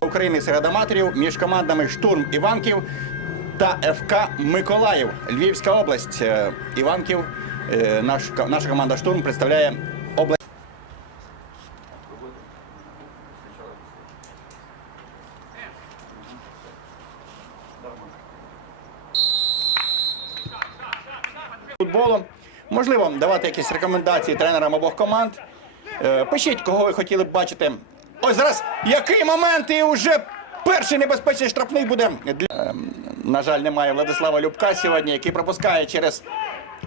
України серед аматорів між командами Штурм Іванків та ФК Миколаїв. Львівська область. Е, Іванків. е, Наш, наша команда Штурм представляє область. Футболу. Можливо, давати якісь рекомендації тренерам обох команд. Е, Пишіть, кого ви хотіли б бачити. Ось зараз який момент і вже перший небезпечний штрафний буде. Для... Ем, На жаль, немає Владислава Любка сьогодні, який пропускає через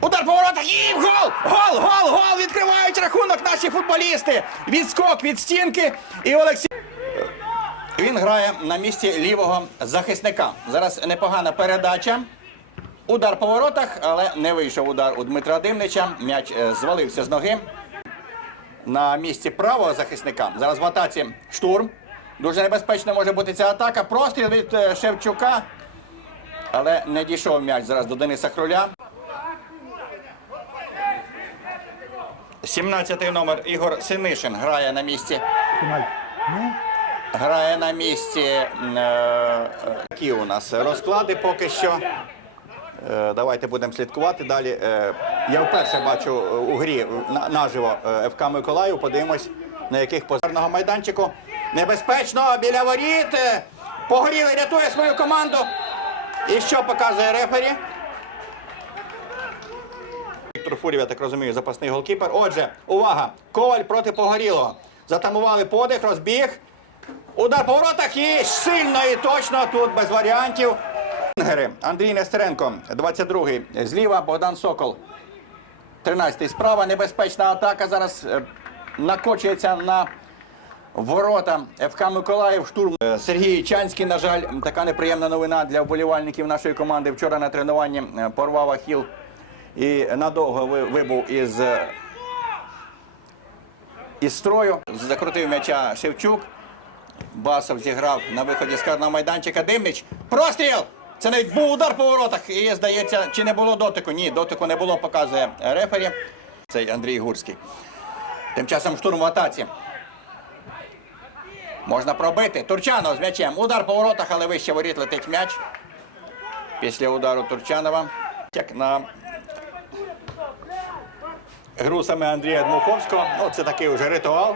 удар по воротах і гол! Гол! Гол! Гол! Відкривають рахунок наші футболісти. Відскок від стінки. І Олексій. Він грає на місці лівого захисника. Зараз непогана передача. Удар по воротах, але не вийшов удар у Дмитра Димнича. М'яч е, звалився з ноги. На місці правого захисника. Зараз в атаці штурм. Дуже небезпечно може бути ця атака. Простріл від е, Шевчука. Але не дійшов м'яч зараз до Дениса Хруля. 17-й номер Ігор Синишин грає на місці. Грає на місці. е, е, Які у нас розклади поки що. Е, Давайте будемо слідкувати далі. Е, Я вперше бачу е, у грі наживо ФК Миколаїв. Подивимось, на яких позорного майданчику. Небезпечно біля воріт. Погорілий рятує свою команду. І що показує рефері? Віктор Фурів, я так розумію, запасний голкіпер. Отже, увага! Коваль проти Погорілого. Затамували подих, розбіг. Удар по воротах і сильно і точно тут без варіантів. Інгери. Андрій Нестеренко, 22-й. Зліва Богдан Сокол. 13-й справа. Небезпечна атака. Зараз е, накочується на ворота ФК Миколаїв. Штурм Е, Сергій Чанський. На жаль, така неприємна новина для вболівальників нашої команди. Вчора на тренуванні е, порвав ахіл і надовго вибув із, із строю. Закрутив м'яча Шевчук. Басов зіграв на виході з карного майданчика. Димнич. Простріл! Це навіть був удар по воротах. І здається, чи не було дотику? Ні, дотику не було, показує рефері. Цей Андрій Гурський. Тим часом штурм в атаці. Можна пробити. Турчанов з м'ячем. Удар по воротах, але вище воріт летить м'яч. Після удару Турчанова. Як на гру саме Андрія Дмуховського. Ну, це такий вже ритуал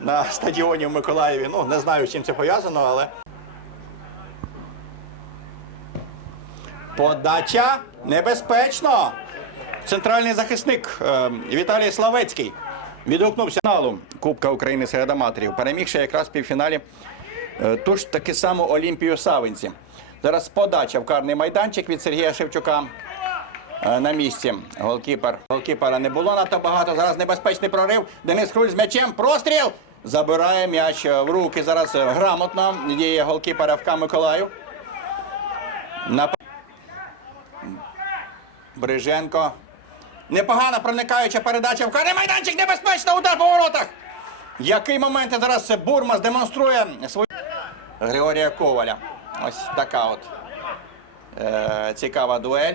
на стадіоні в Миколаєві. Ну, не знаю, з чим це пов'язано, але. Подача небезпечно. Центральний захисник е, Віталій Славецький відгукнувся фіналу Кубка України серед аматорів, перемігши якраз в півфіналі е, ту ж таки саму Олімпію Савинці. Зараз подача в карний майданчик від Сергія Шевчука. Е, на місці. Голкіпер. Голкіпера не було надто багато. Зараз небезпечний прорив. Денис Хруль з м'ячем. Простріл! Забирає м'яч в руки. Зараз грамотно діє голкіпера ФК Миколаїв. Бриженко. Непогана проникаюча передача в карний майданчик. Небезпечно удар по воротах. Який момент зараз Бурмас демонструє свою Григорія Коваля. Ось така от е, цікава дуель.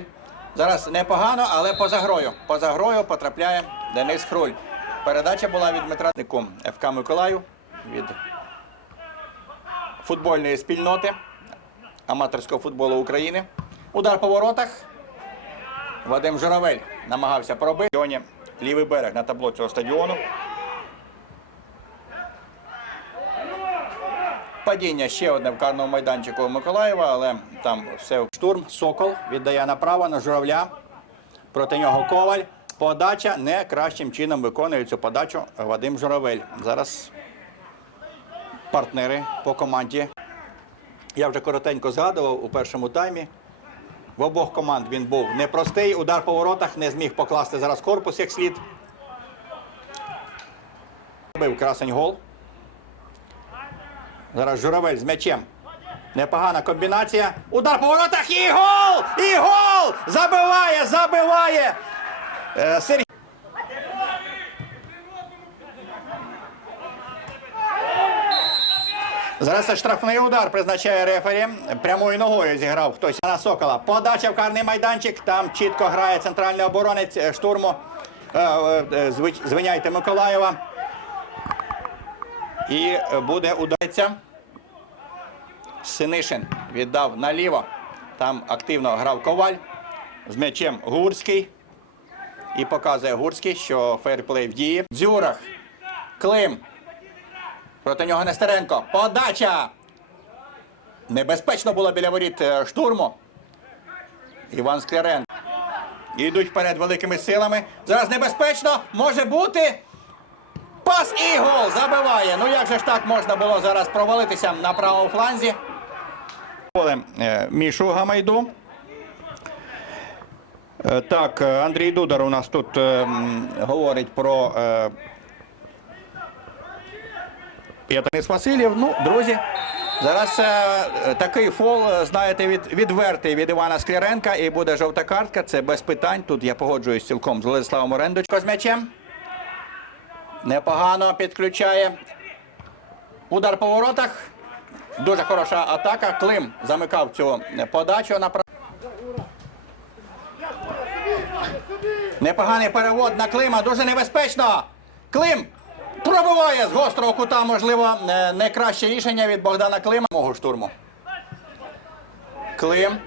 Зараз непогано, але поза грою. Поза грою потрапляє Денис Хруль. Передача була від Дмитра Диком ФК Миколаїв від футбольної спільноти аматорського футболу України. Удар по воротах. Вадим Журавель намагався пробити. Лівий берег на табло цього стадіону. Падіння ще одне в карному майданчику Миколаєва, але там все штурм. Сокол віддає направо на журавля. Проти нього коваль. Подача не кращим чином виконує цю подачу Вадим Журавель. Зараз партнери по команді. Я вже коротенько згадував у першому таймі. В обох команд він був непростий. Удар по воротах не зміг покласти зараз корпус як слід. Бив красень гол. Зараз Журавель з м'ячем. Непогана комбінація. Удар по воротах і гол! І гол! Забиває, забиває! Е, Сергій. Зараз штрафний удар призначає рефері. Прямою ногою зіграв хтось на Сокола. Подача в карний майданчик. Там чітко грає центральний оборонець е, штурму. Е, е, Звиняйте Миколаєва. І буде удариться. Синишин віддав наліво. Там активно грав коваль. З м'ячем Гурський. І показує Гурський, що фейрплей в дії. Дзюрах. Клим. Проти нього Нестеренко. Подача. Небезпечно було біля воріт е, штурму. Іван Склярен. Йдуть вперед великими силами. Зараз небезпечно. Може бути. Пас і гол забиває. Ну як же ж так можна було зараз провалитися на правому фланзі? Е, Мішу Гамайду. Е, Так, Андрій Дудар у нас тут говорить про П'ятаніс Васильєв. Ну, друзі, зараз е, такий фол, е, знаєте, від, відвертий від Івана Скляренка і буде жовта картка. Це без питань. Тут я погоджуюсь цілком з Владиславом Орендочко з м'ячем. Непогано підключає. Удар по воротах. Дуже хороша атака. Клим замикав цю подачу на Непоганий перевод на Клима. Дуже небезпечно. Клим пробиває з гострого кута. Можливо, е, не краще рішення від Богдана Клима. Мого штурму. Клим.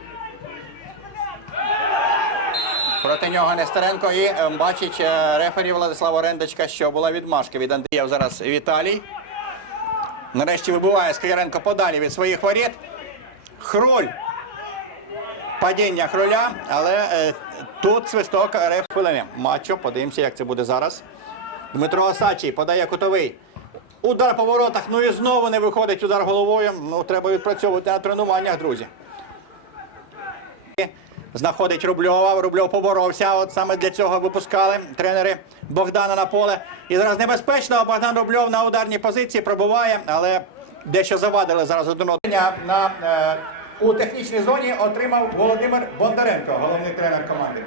Проти нього Нестеренко і е, бачить е, рефері Владислав Орендочка, що була відмашка від Андрія. Зараз Віталій. Нарешті вибиває Скоренко подалі від своїх воріт. Хроль. Падіння хроля, але е, тут свисток реф хвилини матчу. Подивимося, як це буде зараз. Дмитро Осачий подає кутовий. Удар по воротах. Ну і знову не виходить удар головою. Ну, треба відпрацьовувати на тренуваннях, друзі. Знаходить Рубльова. Рубльов поборовся. От саме для цього випускали тренери Богдана на поле. І зараз небезпечно. Богдан Рубльов на ударній позиції пробиває, але дещо завадили зараз один. На, е, у технічній зоні отримав Володимир Бондаренко, головний тренер команди.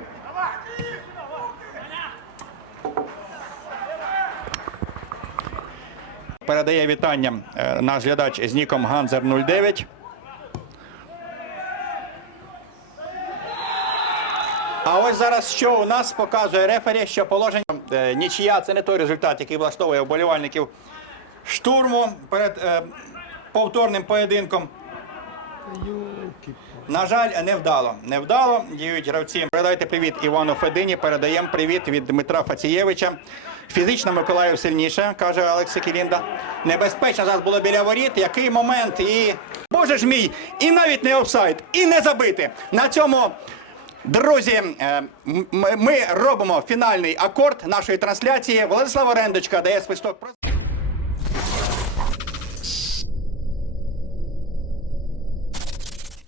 Передає вітання е, наш глядач з ніком Ганзер 09. А ось зараз що у нас показує рефері, що положення е, нічия це не той результат, який влаштовує вболівальників штурму перед е, повторним поєдинком. На жаль, невдало. Невдало діють гравці. Передайте привіт Івану Федині. Передаємо привіт від Дмитра Фацієвича. Фізично Миколаїв сильніше, каже Олексій Кілінда. Небезпечно зараз було біля воріт. Який момент? І боже ж мій, і навіть не офсайд, і не забити. На цьому, друзі, е, ми робимо фінальний акорд нашої трансляції. Владислав Орендочка дає свисток.